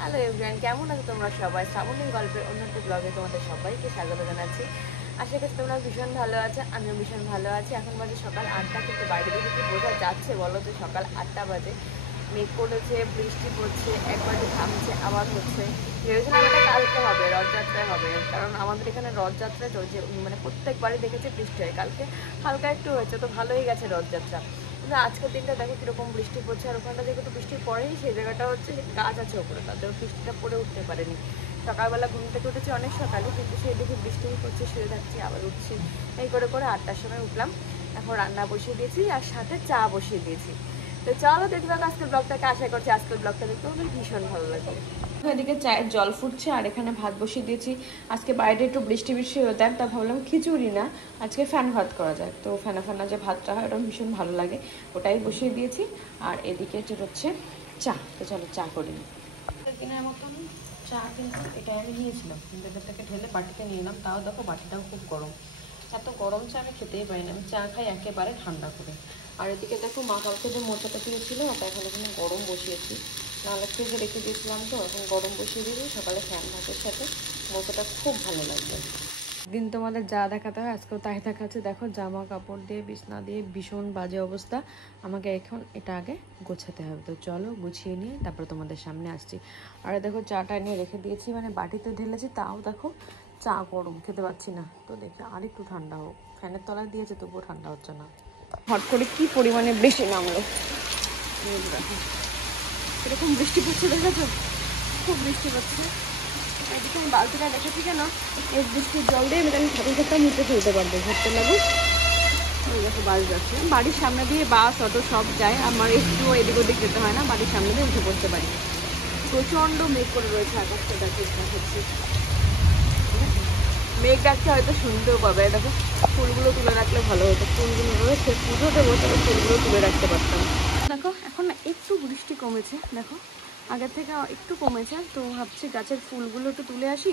Hello everyone, কেমন আছো তোমরা সবাই? শ্রাবণী গল্পের অন্য একটি ব্লগে তোমাদের সবাইকে স্বাগত জানাচ্ছি। আশা করছি তোমরা ভীষণ ভালো আছো, আমিও ভীষণ ভালো আছি। এখন বাজে সকাল 8টা, কিন্তু বাইরে থেকে কি বোঝা যাচ্ছে বলো তো? সকাল 8টা বাজে, মেঘ করেছে, বৃষ্টি পড়ছে, একবারটি থামছে আবার হচ্ছে। ভেবেছিলাম এটা কালকে হবে, রথযাত্রায় হবে, কারণ আমাদের এখানে রথযাত্রা চলছে, মানে প্রত্যেকবারই দেখেছি বৃষ্টি হয়। কালকে হালকা একটু হয়েছে, তো ভালোই গেছে রথযাত্রা। কিন্তু আজকের দিনটা দেখো কিরকম বৃষ্টি পড়ছে, আর ওখানটা যেহেতু বৃষ্টি পড়েনি, সেই জায়গাটা হচ্ছে গাছ আছে ওপরে, তাদের বৃষ্টিটা পড়ে উঠতে পারেনি। সকালবেলা ঘুম থেকে উঠেছি অনেক সকালে, কিন্তু সেই দেখে বৃষ্টি পড়ছে, শুয়ে থাকছি আবার উঠছি, এই করে করে 8টার সময় উঠলাম। এখন রান্না বসিয়ে দিয়েছি আর সাথে চা বসিয়ে দিয়েছি। তো চলো দেখবে আজকের ব্লগটাকে, আশা করছি আজকের ব্লগটা দেখতে আমার ভীষণ ভালো লাগবে। এদিকে চায়ের জল ফুটছে আর এখানে ভাত বসিয়ে দিয়েছি। আজকে বাইরে একটু বৃষ্টি বৃষ্টি হতে, তা ভাবলাম খিচুড়ি না, আজকে ফ্যান ভাত করা যায়। তো ফ্যানা ফ্যানা যে ভাতটা হয় ওটা ভীষণ ভালো লাগে, ওটাই বসিয়ে দিয়েছি। আর এদিকে হচ্ছে চা। তো চলো চা করি। কেনার মতন চা কিন্তু এটাই আমি নিয়েছিলাম, কিন্তু এটা থেকে ঢেলে বাটিতে নিয়ে এলাম। তাও দেখো বাটিটাও খুব গরম, এত গরম চা আমি খেতেই পারি না। আমি চা খাই একেবারে ঠান্ডা করে। আর এদিকে দেখো মা কালকে যে মোচাটা দিয়েছিল ওটা এখন এখানে গরম বসিয়েছি, নাহলে ফ্রিজে রেখে দিয়েছিলাম, তো এখন গরম বসিয়ে দিয়েছি। সকালে ফ্যান ভাতের সাথে মোচাটা খুব ভালো লাগবে। দিন তোমাদের যা দেখাতে হয় আজকেও তাই দেখাচ্ছে। দেখো জামা কাপড় দিয়ে বিছনা দিয়ে ভীষণ বাজে অবস্থা, আমাকে এখন এটা আগে গোছাতে হবে। তো চলো গুছিয়ে নিয়ে তারপরে তোমাদের সামনে আসছি। আর দেখো চাটা নিয়ে রেখে দিয়েছি, মানে বাটিতে ঢেলেছি, তাও দেখো চা গরম, খেতে পাচ্ছি না। তো দেখি আর একটু ঠান্ডা হোক, ফ্যানের তলায় দিয়েছে তবুও ঠান্ডা হচ্ছে না। হট করে কি পরিমাণে বৃষ্টি নামলো, এরকম বৃষ্টি পড়ছে দেখেছো? খুব বৃষ্টি পড়ছে। এদিকে আমি বালতিটা রেখেছি কেন, এই বৃষ্টির জল দিয়ে আমি ঠাকুর ঘরটা মুছে ফেলতে পারবো, ঘরতে লাগুক। দেখো বাস যাচ্ছে, বাড়ির সামনে দিয়ে বাস অটো সব যায়, আমার একটু এদিক ওদিক যেতে হয় না, বাড়ির সামনে দিয়ে উঠে পড়তে পারি। প্রচণ্ড মেঘ করে রয়েছে আকাশটা, দেখাচ্ছি মেঘ ডাকছে, হয়তো শুনতেও পাবে। দেখো ফুলগুলো তুলে রাখলে ভালো হতো, ফুলগুলো রয়েছে, পুজোতে বসে ফুলগুলো তুলে রাখতে পারতাম। দেখো এখন একটু বৃষ্টি কমেছে, দেখো আগের থেকে একটু কমেছে। তো ভাবছি গাছের ফুলগুলো একটু তুলে আসি,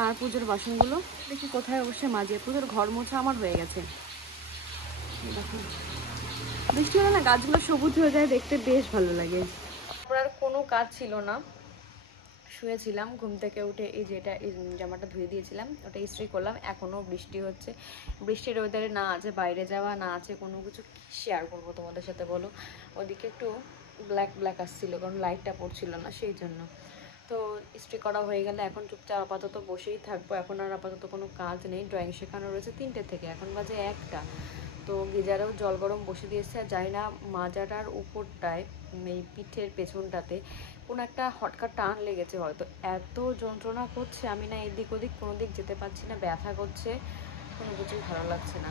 আর পুজোর বাসনগুলো দেখি কোথায় অবশ্যই মাজিয়ে। পুজোর ঘর মোছা আমার হয়ে গেছে। দেখো বৃষ্টি হলে না গাছগুলো সবুজ হয়ে যায়, দেখতে বেশ ভালো লাগে। তারপর আর কোনো কাজ ছিল না, শুয়েছিলাম, ঘুম থেকে উঠে এই যে এই জামাটা ধুয়ে দিয়েছিলাম, ওটা ইস্ত্রি করলাম। এখনও বৃষ্টি হচ্ছে, বৃষ্টির ওয়েদারে না আছে বাইরে যাওয়া, না আছে কোনো কিছু শেয়ার করবো তোমাদের সাথে বলো। ওদিকে একটু ব্ল্যাক ব্ল্যাক আসছিলো, কারণ লাইটটা পড়ছিল না, সেই জন্য। তো ইস্ত্রি করা হয়ে গেলে এখন চুপচাপ আপাতত বসেই থাকবো। এখন আর আপাতত কোনো কাজ নেই, ড্রয়িং শেখানো রয়েছে 3টে থেকে, এখন বাজে 1টা। তো গিজারেও জল গরম বসে দিয়েছে। আর জানি না মাজাটার উপরটায়, এই পিঠের পেছনটাতে কোনো একটা হটকা টান লেগেছে, হয়তো এত যন্ত্রণা করছে, আমি না এদিক ওদিক কোনো দিক যেতে পারছি না, ব্যথা করছে, কোনো কিছুই ভালো লাগছে না।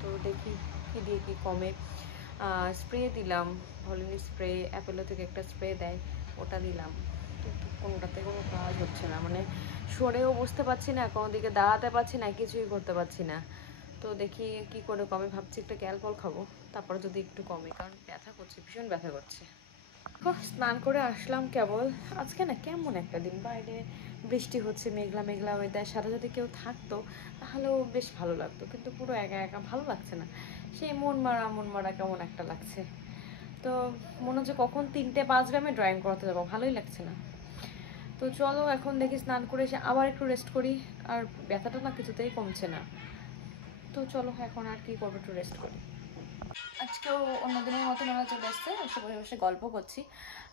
তো দেখি কী দিয়ে কী কমে। স্প্রে দিলাম, ভলিনি স্প্রে, অ্যাপেলো থেকে একটা স্প্রে দেয়, ওটা দিলাম, কিন্তু কোনোটাতে কোনো কাজ হচ্ছে না। মানে সরেও বসতে পারছি না, কোনো দিকে দাঁড়াতে পারছি না, কিছুই করতে পারছি না। তো দেখি কি করে কমে, ভাবছি একটা ক্যালপল খাবো, তারপরে যদি একটু কমে, কারণ ব্যথা করছে, ভীষণ ব্যথা করছে। স্নান করে আসলাম কেবল। আজকে না কেমন একটা দিন, বাইরে বৃষ্টি হচ্ছে, মেঘলা মেঘলা ওয়েদার, সাথে যদি কেউ থাকতো তাহলেও বেশ ভালো লাগতো, কিন্তু পুরো একা একা ভালো লাগছে না, সেই মন মারা কেমন একটা লাগছে। তো মনে হচ্ছে কখন 3টে বাজবে, আমি ড্রয়িং করাতে যাবো, ভালোই লাগছে না। তো চলো এখন দেখি স্নান করে এসে আবার একটু রেস্ট করি, আর ব্যথাটা না কিছুতেই কমছে না। তো চলো এখন আর কি করবো, একটু রেস্ট করি। আজকেও অন্যদিনের মতন ওরা চলে এসছে, এসে বসে বসে গল্প করছি।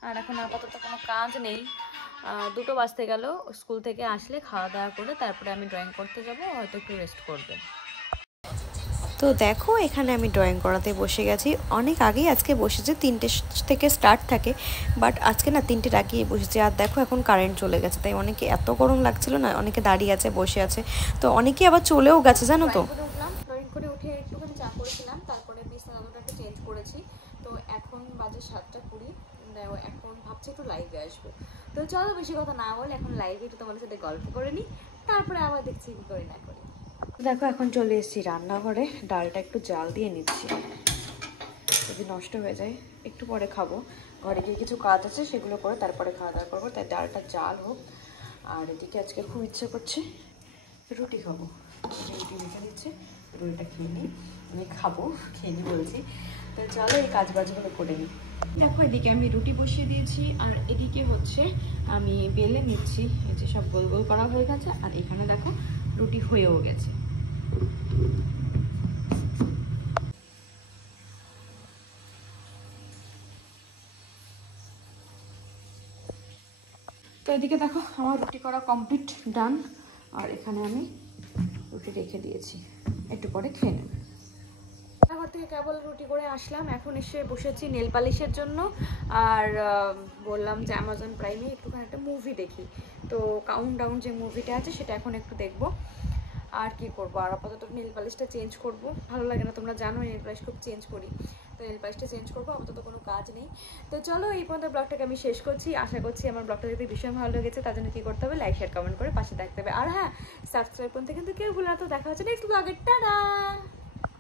আর এখন আপাতত কোনো কাজ নেই, 2টো বাজতে গেল। স্কুল থেকে আসলে খাওয়া দাওয়া করে তারপরে আমি ড্রয়িং করতে যাব, হয়তো একটু রেস্ট করবে। তো দেখো এখানে আমি ড্রয়িং করাতে বসে গেছি, অনেক আগেই আজকে বসেছে, 3টে থেকে স্টার্ট থাকে, বাট আজকে না 3টের আগেই বসেছে। আর দেখো এখন কারেন্ট চলে গেছে, তাই অনেকে এত গরম লাগছিল না, অনেকে দাঁড়িয়ে আছে, বসে আছে, তো অনেকে আবার চলেও গেছে জানো তো। ড্রয়িং করে উঠে একটুখানি চা করেছিলাম, তারপরে বিছানাটাকে চেঞ্জ করেছি। তো এখন বাজে 7টা 20, এখন ভাবছি একটু লাইভে আসবো। তো চলো বেশি কথা না বলে এখন লাইভে একটু তোমাদের সাথে গল্প করে নিই, তারপরে আবার দেখছি কি করি না করি। দেখো এখন চলে এসেছি রান্নাঘরে, ডালটা একটু জাল দিয়ে নিচ্ছি, যদি নষ্ট হয়ে যায় একটু পরে খাবো। ঘরে গিয়ে কিছু কাজ আছে, সেগুলো করে তারপরে খাওয়া দাওয়া করবো, তাই ডালটা জাল হোক। আর এদিকে আজকে খুব ইচ্ছে করছে রুটি খাবো, রুটি ভেজে দিচ্ছে, রুটিটা খেয়ে নিই, আমি খাবো, খেয়ে নিই বলছি। তো চলো এই কাজ বাজগুলো করে নিই। দেখো এদিকে আমি রুটি বসিয়ে দিয়েছি আর এদিকে হচ্ছে আমি বেলে নিচ্ছি। এই যে সব গোল গোল করা হয়ে গেছে আর এখানে দেখো রুটি হয়েও গেছে। তো এদিকে দেখো আমার রুটি করা কমপ্লিট, ডান। আর এখানে আমি রুটি রেখে দিয়েছি, একটু পরে খেয়ে নেব। রান্নাঘর থেকে কেবল রুটি করে আসলাম, এখন এসে বসেছি নেল পালিশের জন্য। আর বললাম যে অ্যামাজন প্রাইমে একটুখানি একটা মুভি দেখি, তো কাউন্টডাউন যে মুভিটা আছে সেটা এখন একটু দেখবো। আর কি করবো, আর আপাতত নেল পালিশটা চেঞ্জ করব, ভালো লাগে না, তোমরা জানো নেল পালিশ খুব চেঞ্জ করি, তো নেল পালিশটা চেঞ্জ করবো, আপাতত কোনো কাজ নেই। তো চলো এই পর্যন্ত ব্লগটাকে আমি শেষ করছি। আশা করছি আমার ব্লগটা যদি ভীষণ ভালো লেগেছে, তার জন্য কী করতে হবে, লাইক শেয়ার কমেন্ট করে পাশে থাকতে হবে। আর হ্যাঁ, সাবস্ক্রাইব করতে কিন্তু কেউ ভুলে না। তো দেখা হচ্ছে নেক্সট ব্লগে, টাটা।